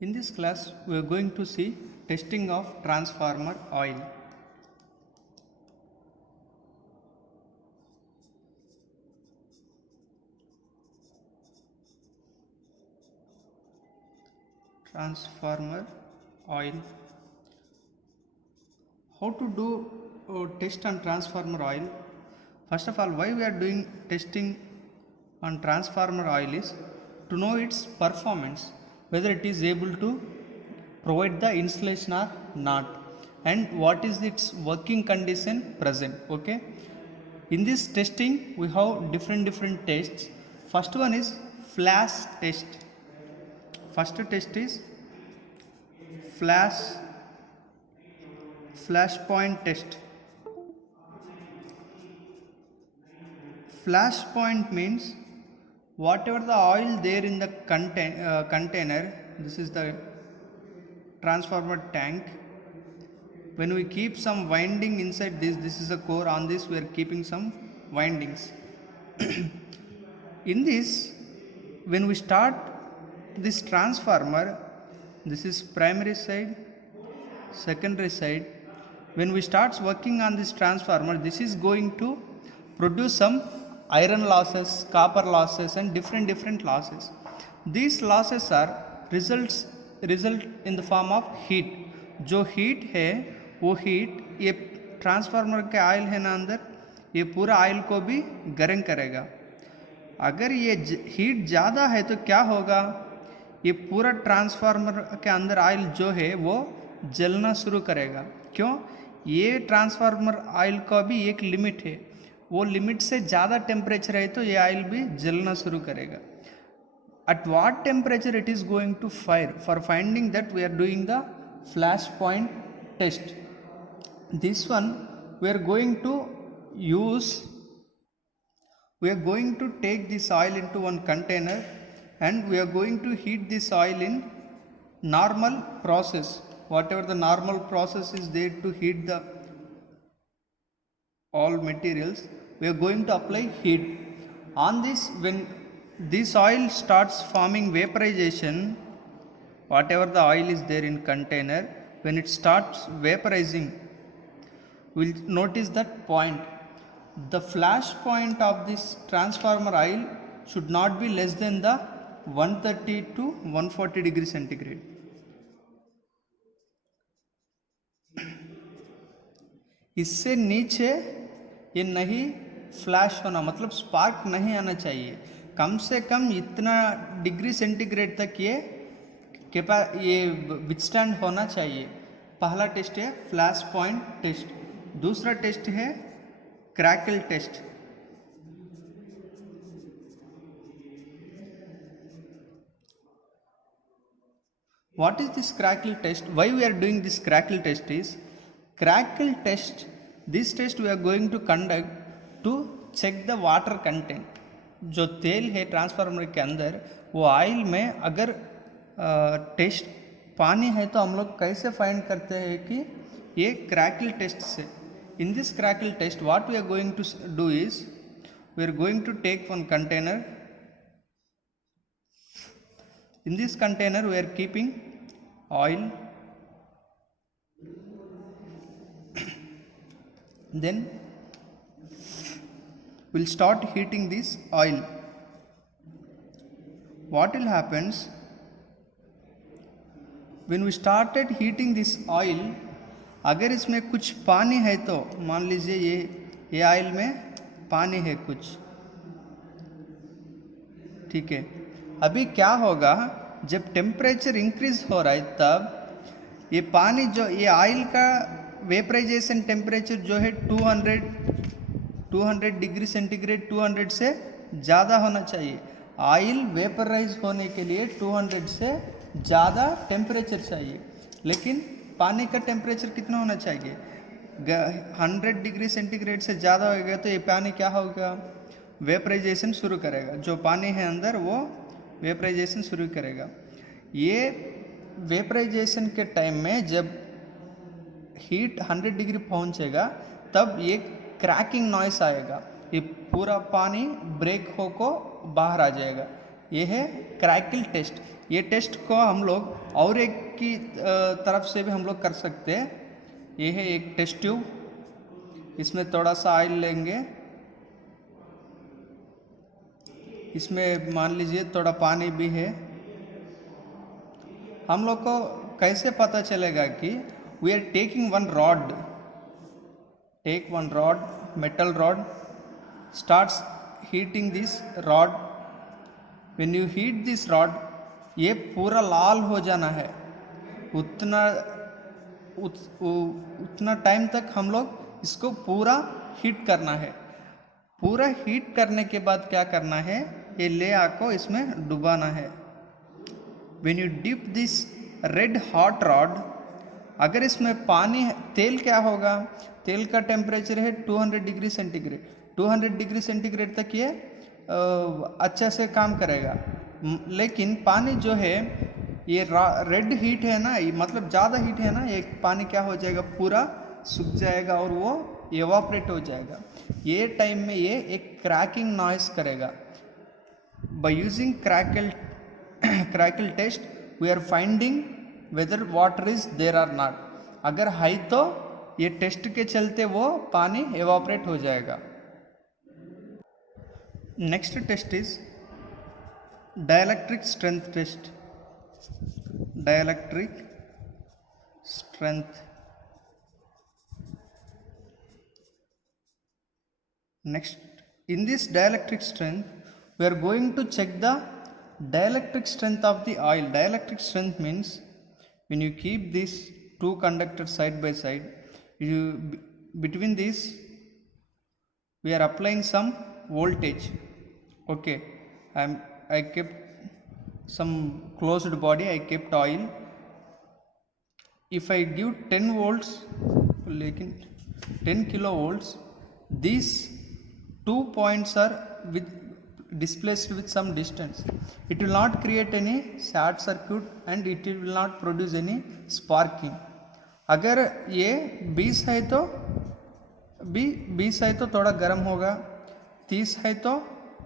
In this class, we are going to see testing of transformer oil. Transformer oil. How to do test on transformer oil? First of all, why we are doing testing on transformer oil is to know its performance, whether it is able to provide the insulation or not, and what is its working condition present. Okay, in this testing we have different tests. First one is flash test. First test is flash point test. Flash point means whatever the oil there in the container, this is the transformer tank. When we keep some winding inside this is a core. On this we are keeping some windings. In this, when we start this transformer, this is primary side, secondary side. When we start working on this transformer, this is going to produce some iron losses, copper losses, and different losses. These losses are result in the form of heat. जो heat है वो heat ये transformer के oil है ना अंदर, ये पूरा ऑयल को भी गर्म करेगा. अगर ये हीट ज़्यादा है तो क्या होगा, ये पूरा ट्रांसफार्मर के अंदर ऑयल जो है वो जलना शुरू करेगा. क्यों? ये ट्रांसफार्मर ऑयल का भी एक लिमिट है, वो लिमिट से ज़्यादा टेम्परेचर है तो ये ऑयल भी जलना शुरू करेगा. At what temperature it is going to fire? For finding that we are doing the flash point test. This one we are going to use. We are going to take this oil into one container and we are going to heat this oil in normal process. Whatever the normal process is there to heat the all materials, we are going to apply heat. On this, when this oil starts forming vaporization, whatever the oil is there in container, when it starts vaporizing, we'll notice that point. The flash point of this transformer oil should not be less than the 130 to 140 degree centigrade. इससे नीचे ये नहीं flash होना, मतलब spark नहीं आना चाहिए. कम से कम इतना डिग्री सेंटीग्रेड तक ये विथस्टैंड होना चाहिए. पहला टेस्ट है फ्लैश पॉइंट टेस्ट. दूसरा टेस्ट है crackle test. What is this crackle test? Why we are doing this crackle test is, crackle test, this test we are going to conduct to check the water content. जो तेल है transformer के अंदर, वो oil में अगर test पानी है तो हम लोग कैसे फाइंड करते हैं कि ये क्रैकल टेस्ट से. In this crackle test what we are going to do is, we are going to take one container. In this container we are keeping oil. Then we'll start heating this oil. What will happens when we started heating this oil, अगर इसमें कुछ पानी है तो मान लीजिए ये oil में पानी है कुछ, ठीक है. अभी क्या होगा, जब टेम्परेचर इंक्रीज हो रहा है तब ये पानी जो ये ऑयल का वेपराइजेशन टेम्परेचर जो है 200 डिग्री सेंटीग्रेड 200 से ज़्यादा होना चाहिए. ऑयल वेपराइज होने के लिए 200 से ज़्यादा टेम्परेचर चाहिए, लेकिन पानी का टेम्परेचर कितना होना चाहिए, 100 डिग्री सेंटीग्रेड से ज़्यादा होगा तो ये पानी क्या होगा, वेपराइजेशन शुरू करेगा. जो पानी है अंदर वो वेपराइजेशन शुरू करेगा. ये वेपराइजेशन के टाइम में जब हीट 100 डिग्री पहुंचेगा तब ये क्रैकिंग नॉइस आएगा, ये पूरा पानी ब्रेक हो को बाहर आ जाएगा. ये है क्रैकल टेस्ट. ये टेस्ट को हम लोग और एक की तरफ से भी हम लोग कर सकते हैं। ये है एक टेस्ट ट्यूब, इसमें थोड़ा सा ऑयल लेंगे, इसमें मान लीजिए थोड़ा पानी भी है। हम लोग को कैसे पता चलेगा कि we are taking one rod, take one rod, metal rod, starts heating this rod. When you heat this rod, ये पूरा लाल हो जाना है, उतना उतना टाइम तक हम लोग इसको पूरा हीट करना है। पूरा हीट करने के बाद क्या करना है, ये ले आको इसमें डुबाना है। When you dip this red hot rod, अगर इसमें पानी है, तेल क्या होगा, तेल का टेम्परेचर है 200 डिग्री सेंटीग्रेड। 200 डिग्री सेंटीग्रेड तक ये अच्छे से काम करेगा। लेकिन पानी जो है ये रेड हीट है ना, मतलब ज़्यादा हीट है ना, ये पानी क्या हो जाएगा, पूरा सूख जाएगा और वो एवापरेट हो जाएगा। ये टाइम में ये एक क्रैकिंग नॉइस करेगा। By using crackle test we are finding whether water is there or not. अगर है तो ये टेस्ट के चलते वो पानी एवापरेट हो जाएगा। Next test is dielectric strength test. Dielectric strength. Next, in this dielectric strength, we are going to check the dielectric strength of the oil. Dielectric strength means when you keep these two conductors side by side, between these we are applying some voltage. Okay, I kept some closed body, I kept oil. If I give 10 volts, like 10 kilovolts, these 2 points are displaced with some distance. It will not create any short circuit and it will not produce any sparking. अगर ये 20 है तो 20 है तो थोड़ा गर्म होगा, 30 है तो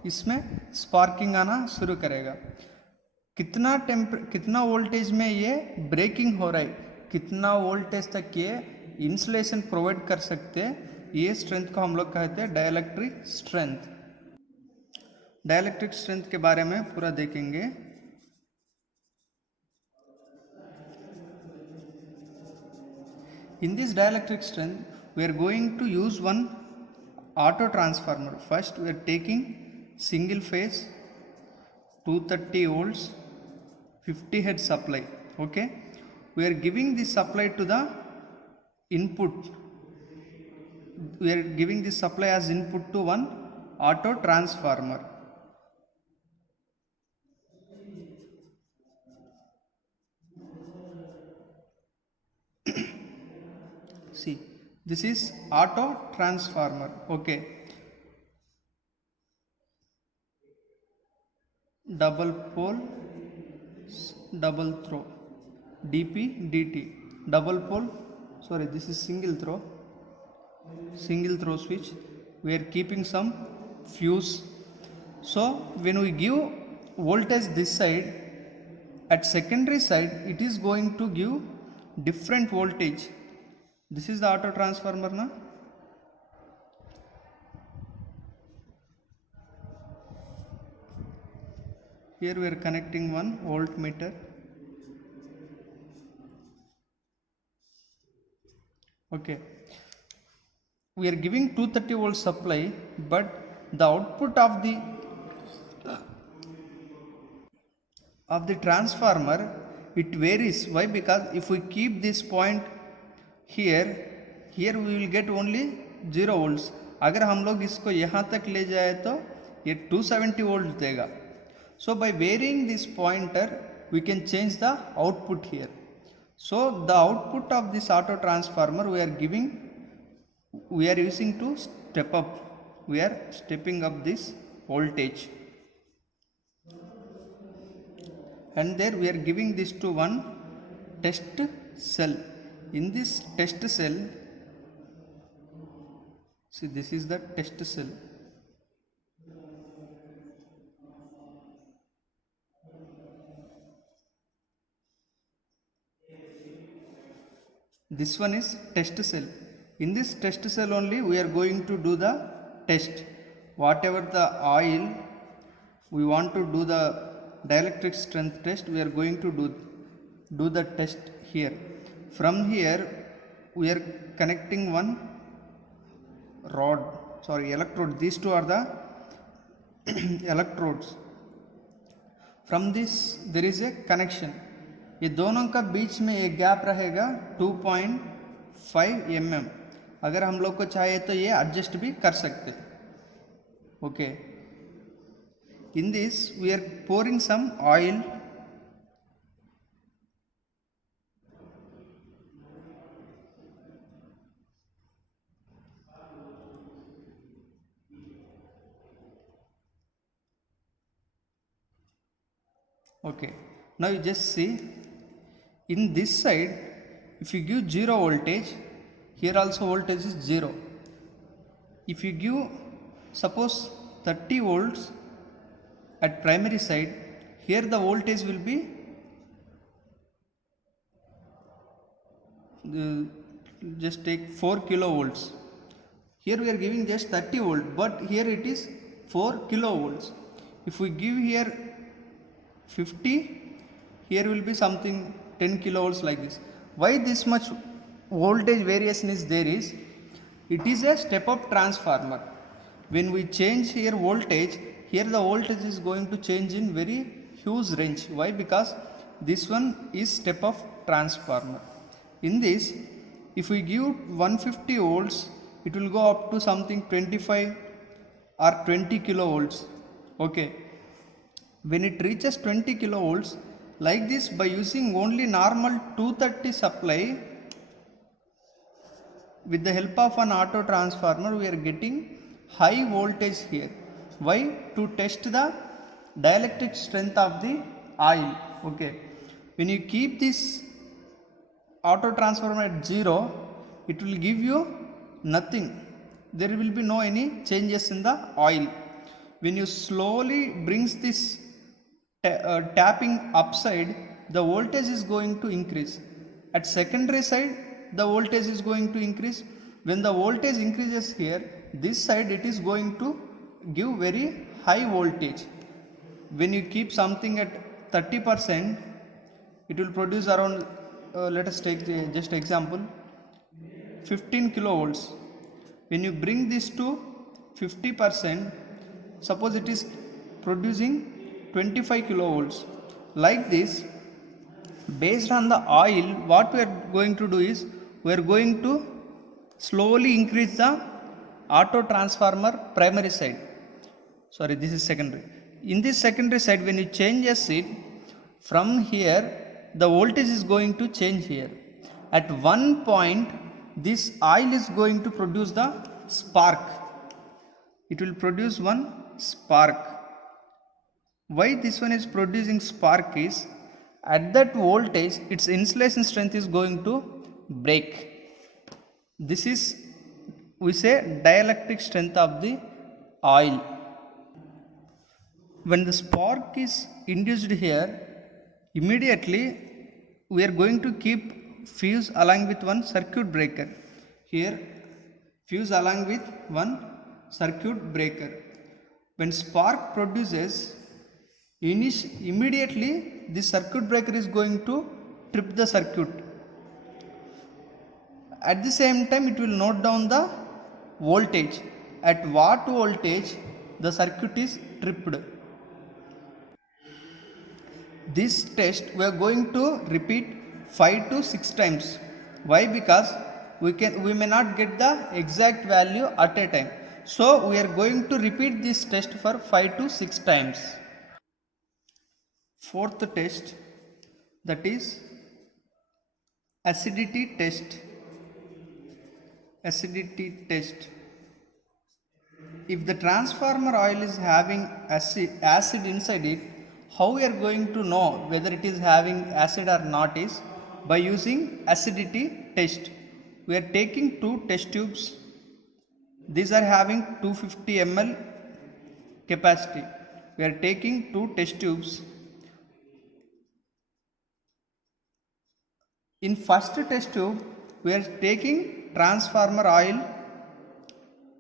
इसमें स्पार्किंग आना शुरू करेगा। कितना वोल्टेज में ये ब्रेकिंग हो रहा है, कितना वोल्टेज तक ये इंसुलेशन प्रोवाइड कर सकते हैं, ये स्ट्रेंथ को हम लोग कहते हैं डाइलेक्ट्रिक स्ट्रेंथ। डाइलेक्ट्रिक स्ट्रेंथ के बारे में पूरा देखेंगे। In this dielectric strength, we are going to use one auto transformer. First, we are taking single phase 230 volts 50 hertz supply. Okay, we are giving this supply to the input. We are giving this supply as input to one auto transformer. See, this is auto transformer. Okay, double pole double throw, dp dt, double pole, sorry, this is single throw switch. We are keeping some fuse. So when we give voltage this side, at secondary side it is going to give different voltage. This is the auto transformer na. Here we are connecting one voltmeter. Okay, we are giving 230 volt supply, but the output of the transformer, it varies. Why? Because if we keep this point here we will get only 0 volts. अगर हम लोग इसको यहाँ तक ले जाए तो ये 270 volts देगा. So by varying this pointer we can change the output here. So the output of this auto transformer we are using to step up. We are stepping up this voltage, and there we are giving this to one test cell. In this test cell, see, this is the test cell. This one is test cell. In this test cell only we are going to do the test. Whatever the oil we want to do the dielectric strength test, we are going to do the test here. From here we are connecting one electrode. These two are the electrodes. From this there is a connection. ये दोनों का बीच में एक gap रहेगा 2.5 mm. अगर हम लोग को चाहिए तो ये एडजस्ट भी कर सकते. Okay. In this we are pouring some oil. Okay. Now you just see, in this side if you give 0 voltage, here also voltage is 0. If you give suppose 30 volts at primary side, here the voltage will be just take 4 kilovolts. Here we are giving just 30 volt, but here it is 4 kilovolts. If we give here 50, here will be something 10 kilovolts like this. Why this much voltage variation is there is, it is a step up transformer. When we change here voltage, here the voltage is going to change in very huge range. Why? Because this one is step up transformer. In this, if we give 150 volts, it will go up to something 25 or 20 kilovolts. Okay. When it reaches 20 kilovolts, like this, by using only normal 230 supply, with the help of an auto transformer, we are getting high voltage here. Why? To test the dielectric strength of the oil. Okay. When you keep this auto transformer at 0, it will give you nothing. There will be no any changes in the oil. When you slowly brings this tapping upside, the voltage is going to increase. At secondary side, the voltage is going to increase. When the voltage increases here, this side it is going to give very high voltage. When you keep something at 30%, it will produce around let us take just example 15 kilovolts. When you bring this to 50%, suppose it is producing 25 kilovolts. Like this, based on the oil, what we are going to do is, we are going to slowly increase the auto transformer primary side. Sorry, this is secondary. In this secondary side, when you changes it, from here the voltage is going to change here. At one point, this oil is going to produce the spark. It will produce one spark. Why this one is producing spark is, at that voltage its insulation strength is going to break. This is, we say, dielectric strength of the oil. When the spark is induced here, immediately we are going to keep fuse along with one circuit breaker. Here fuse along with one circuit breaker. When spark produces, immediately this circuit breaker is going to trip the circuit. At the same time, it will note down the voltage. At what voltage the circuit is tripped. This test we are going to repeat 5 to 6 times. Why? Because we may not get the exact value at a time. So we are going to repeat this test for 5 to 6 times. Fourth test, that is acidity test. Acidity test. If the transformer oil is having acid inside it, how we are going to know whether it is having acid or not is by using acidity test. We are taking 2 test tubes. These are having 250 ml capacity. We are taking 2 test tubes. In first test tube, we are taking transformer oil,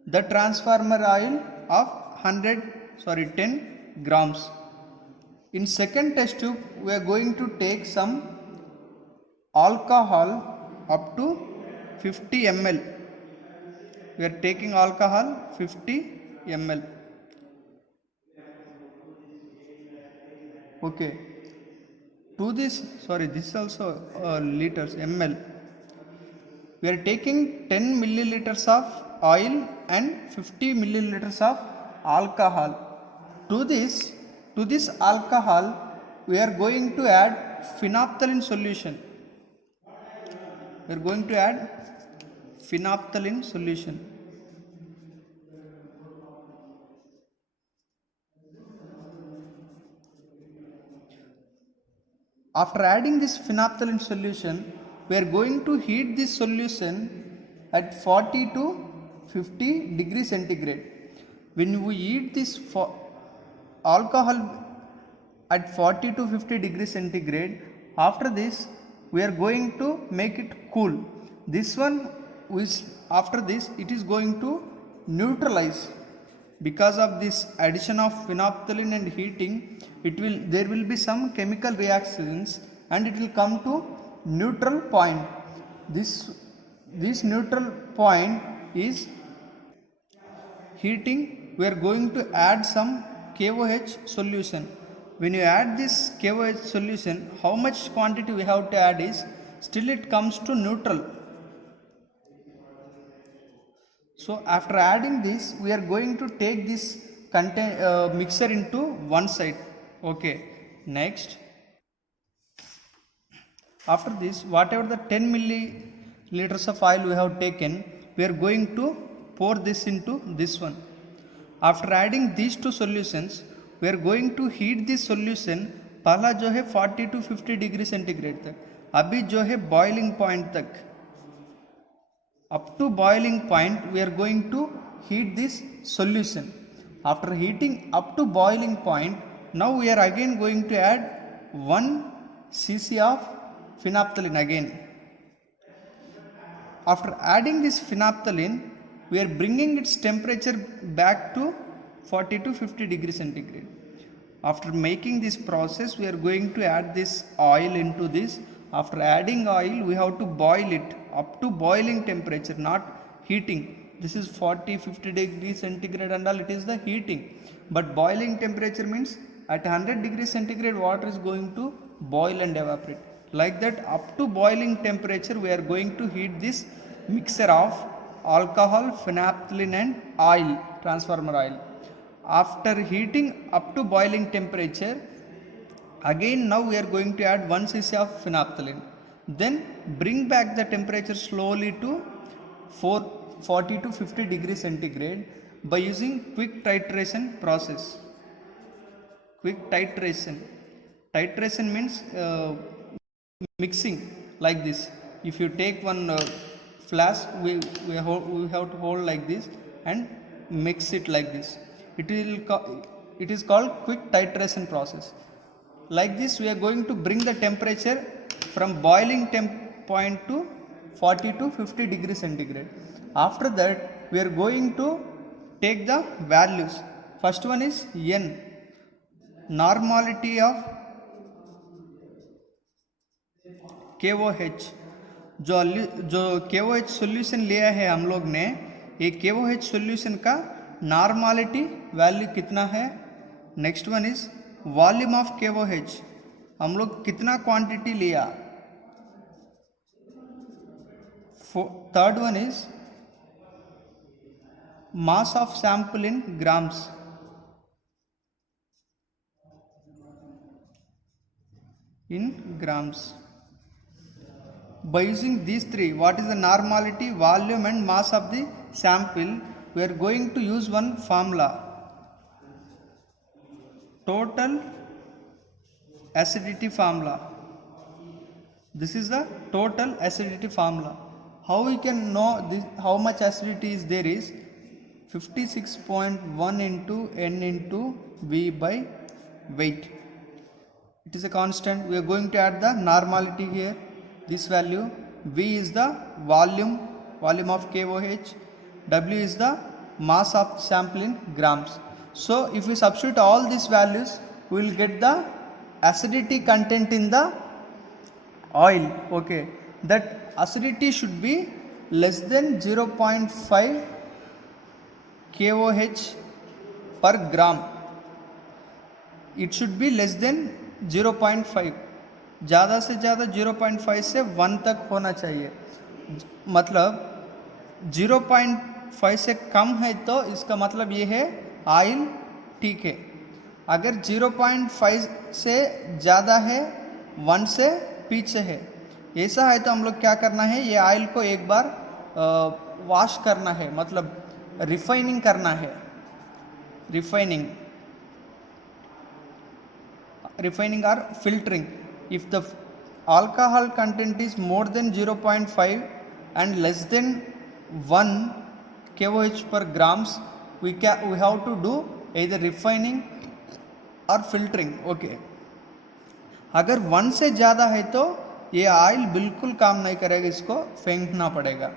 the transformer oil of 10 grams. In second test tube we are going to take some alcohol up to 50 ml. We are taking alcohol 50 ml. Okay, to this, this also liters, ml. We are taking 10 milliliters of oil and 50 milliliters of alcohol. To this alcohol we are going to add phenolphthalein solution. We are going to add phenolphthalein solution. After adding this phenolphthalein solution, we are going to heat this solution at 40 to 50 degrees centigrade. When we heat this alcohol at 40 to 50 degrees centigrade, after this we are going to make it cool. This one is, after this it is going to neutralize. Because of this addition of phenolphthalein and heating, there will be some chemical reactions and it will come to neutral point. This neutral point is heating. We are going to add some KOH solution. When you add this KOH solution, how much quantity we have to add is, still it comes to neutral. So after adding this, we are going to take this mixture into one side. Okay, next, after this, whatever the 10 milliliters of oil we have taken, we are going to pour this into this one. After adding these two solutions, we are going to heat this solution. पहला जो है 40 to 50 degree centigrade तक, अभी जो है boiling point तक. Up to boiling point we are going to heat this solution. After heating up to boiling point, now we are again going to add 1 cc of phenolphthalein again. After adding this phenolphthalein, we are bringing its temperature back to 40 to 50 degrees centigrade. After making this process, we are going to add this oil into this. After adding oil, we have to boil it up to boiling temperature, not heating. This is 40-50 degrees centigrade and all, it is the heating. But boiling temperature means at 100 degrees centigrade water is going to boil and evaporate. Like that, up to boiling temperature we are going to heat this mixture of alcohol, phenolphthalein and oil, transformer oil. After heating up to boiling temperature, again now we are going to add 1 cc of phenolphthalein. Then bring back the temperature slowly to 40 to 50 degrees centigrade by using quick titration process. Quick titration. Titration means mixing like this. If you take one flask, we have to hold like this and mix it like this. It is called quick titration process. Like this, we are going to bring the temperature from boiling point to 40 to 50 degrees centigrade. After that, we are going to take the values. First one is N, normality of KOH. जो KOH solution लिया है हम लोग ने, ये KOH solution का normality value कितना है. Next one is volume of KOH, हम लोग कितना क्वांटिटी लिया. Third one is mass of sample in grams. In grams. By using these three, what is the normality, volume and mass of the sample, we are going to use one formula, total acidity formula. This is the total acidity formula. How we can know this, how much acidity is there is 56.1 into N into V by weight. It is a constant. We are going to add the normality here. This value V is the volume of KOH, W is the mass of sample in grams. So if we substitute all these values, we will get the acidity content in the oil. Okay, that acidity should be less than 0.5 KOH per gram. It should be less than 0.5, ज़्यादा से ज़्यादा 0.5 से 1 तक होना चाहिए. मतलब 0.5 से कम है तो इसका मतलब ये है ऑयल ठीक है. अगर 0.5 से ज़्यादा है, 1 से पीछे है, ऐसा है तो हम लोग क्या करना है, ये ऑयल को एक बार वॉश करना है, मतलब रिफाइनिंग करना है. रिफाइनिंग और filtering. If the alcohol content is more than 0.5 and less than 1 KOH per grams, we have to do either refining or filtering. Okay, अगर 1 से ज़्यादा है तो ये ऑयल बिल्कुल काम नहीं करेगा, इसको फेंकना पड़ेगा.